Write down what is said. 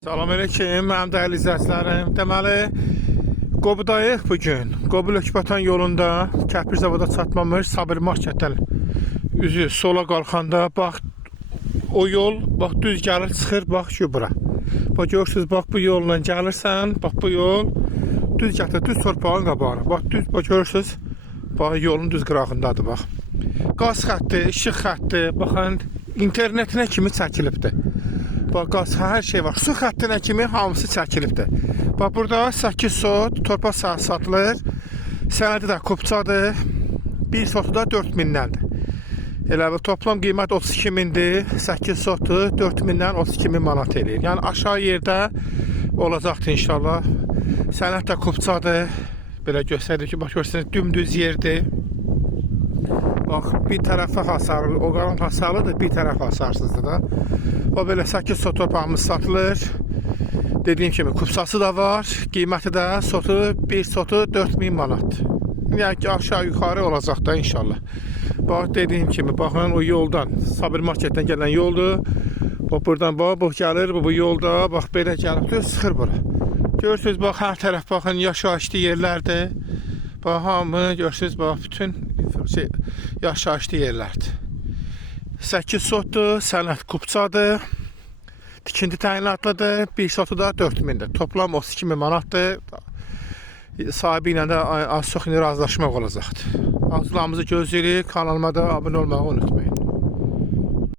Salamünaleyküm, mənim dəyərli izləyicilərim. Deməli, Qobudayıq bugün. Qobu Lökbatan yolunda Kəpir zavoda çatmamış Sabir marketdən üzü sola qalxanda bax o yol bax düz gəlir çıxır bax ki bura. Bax görürsüz bax bu yolla gəlirsən, bax bu yol düz gətir düz torpağın qabağına. Bax düz bax görürsüz bax yolun düz qırağındadır bax. Qaz xətti, işıq xətti, baxın internetinə kimi çəkilibdir. Bax, qaz, hər şey var. Su xəttinə kimi hamısı çəkilibdir. Bax, burada 8 sot torpaq sahəsi satılır. Sənədi də kupçadır. Bir sotu da 4000-dəndir. Elə bu toplam qiymət 32 mindir. 8 sotu 4000-dən 32 min manat eləyir. Yəni aşağı yerdə olacaqdır inşallah. Sənəd də kupçadır. Belə göstərdim ki, bax, görürsünüz, dümdüz yerdir. Bax, bir tərəfə hasarlı, o qalan hasarlıdır, bir tərəf hasarsızdır da. O belə 8 sot torpağımız satılır. Dediyim kimi kupsası da var. Qiyməti də sotu, bir sotu 4000 manat. Yəni ki, aşağı yuxarı olacaq da inşallah. Bax, dediyim kimi, baxın o yoldan, Sabir marketdən gələn yoldur. Bax, buradan bax, bu gəlir, bu yolda, bax, belə gəlib, sıxır bura. Görürsünüz, bax, hər tərəf, baxın, yaşayışlı yerlərdir. Bax, hamı, görürsünüz, bax, bütün yaşayışlı yerlərdir. 8 sotdur, sənəd kupçadır, tikinti təyinatlıdır, bir sotu da 4000-dir. Toplam 32 min manatdır. Sahibi ilə də az çox razılaşmaq olacaqdır. Arzularımızı gözləyirik, kanalıma da abunə olmağı unutmayın.